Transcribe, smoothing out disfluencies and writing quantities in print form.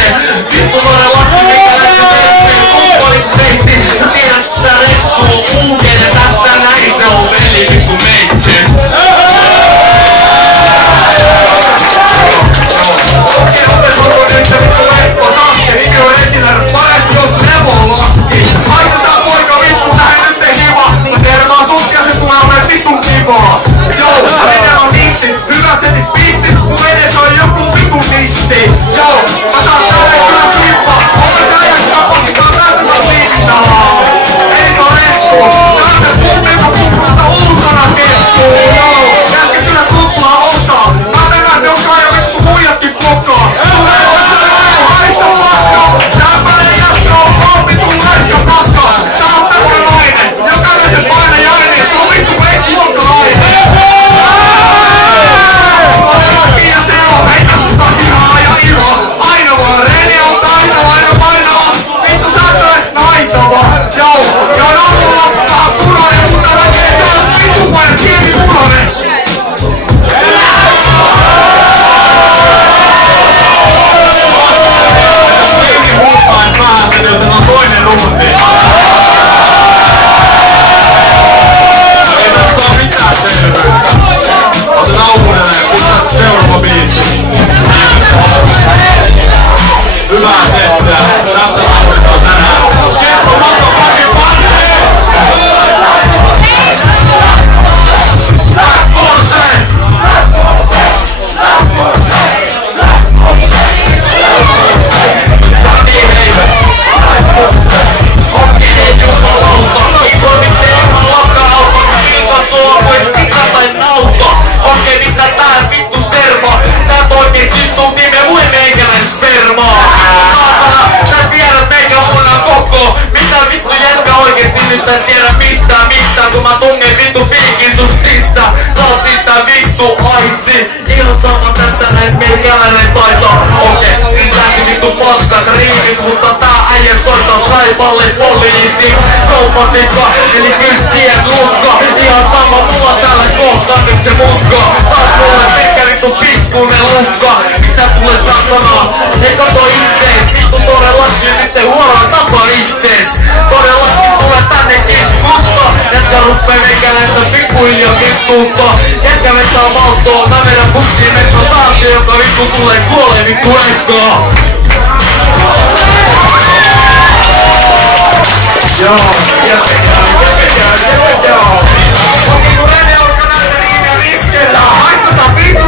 Ressulle. Vittu todellakin mikä lähti kumppanit tehti. Sä tiedät tää Ressu on uuden ja tässä näin se on veli vittu meitsi. Okei, opetelko nyt se vittu leppo saske. Nimi on Resiller, parempi jos Revon lakki. Aita sä poika vittu tähän nyt ei hiva. Mä servaan sut ja se tulee oleen vitun kivaa. Joo, menee on niksit, hyvät setit pistit. Mun edessä on joku vitun nisti. Joo, mä saan tälle kyllä kippaa. Oon sä jätkä paskaa lämpää linnaa. Eli se on Ressu. Sä oot puhuttelta kumpulta ulkona kessuun. Joo, jätkä kyllä tuplaa osaa. Mä tänään dokaa ja vittu sun huijatkin pokaa. Sun ei voi sanoa haista paskaa. Täppäinen jätkä on vaan vitun laiska paskaa. Sä oot pelkä nainen. Jokainen painajainen ja se on vittu ex-luokkalainen. Todellakin ja se on heitä susta hihaa ja iloa. Aina vaan Rene on taitava aina painava. Vittu sä et ois naitava. Joo, ja on aamulla punainen, mutta näkee sä oot vittu vain pieni punainen. Kaikki huutais vähän sen, joten on toinen ruuti. Ei tästä oo mitään selvyyttä. Otetaan uudelleen, pistetään seuraava biitti. Hyvää settiä. Tästä tarvitaan tänään. Kerro motherfucking panne! Back for se! Okei, jumalauta. Toimisee ihan laka-auto. Kiikasua kuin pika tai nauto. Okei, mitä tää vittu servo? Sä et oikein vittu nimen mui meikäläinen spermaa. Saatana, sä tiedät meikä munnan koko. Mitä vittu jätkä oikeesti nyt en tiedä mistään. Kun mä tungen vittu piikin sun sissa. Sä oot siitä vittu aisti. Ihan sama tässä näin meikäläinen taito. Okei, nyt lähti vittu paskat riivit. Mutta tää äijä soittaa saipalle poliisi. Soupasikka, eli kyllä tiedät lukka. Ihan sama mulla täällä kohta nyt se mutka. Saat mulle pelkkä vittu pikkunen lukka. Mitä tulee takanaa? Ei kato ittees. Vittu todellakin nyt ei huoraan tapa ittees. Todellakin tulee tännekin kutta. Jätkä ruppee meikäläistä pikkuhiljaa vittuutta. Jätkä vetää valtoa. Mä vedän pussiin metro saatio, joka vittu tulee kuolee vittu ekkaa. Joo, jättekää. Okei, kun Rene alkaa näitä riimiä riskellä. Haistataan vittu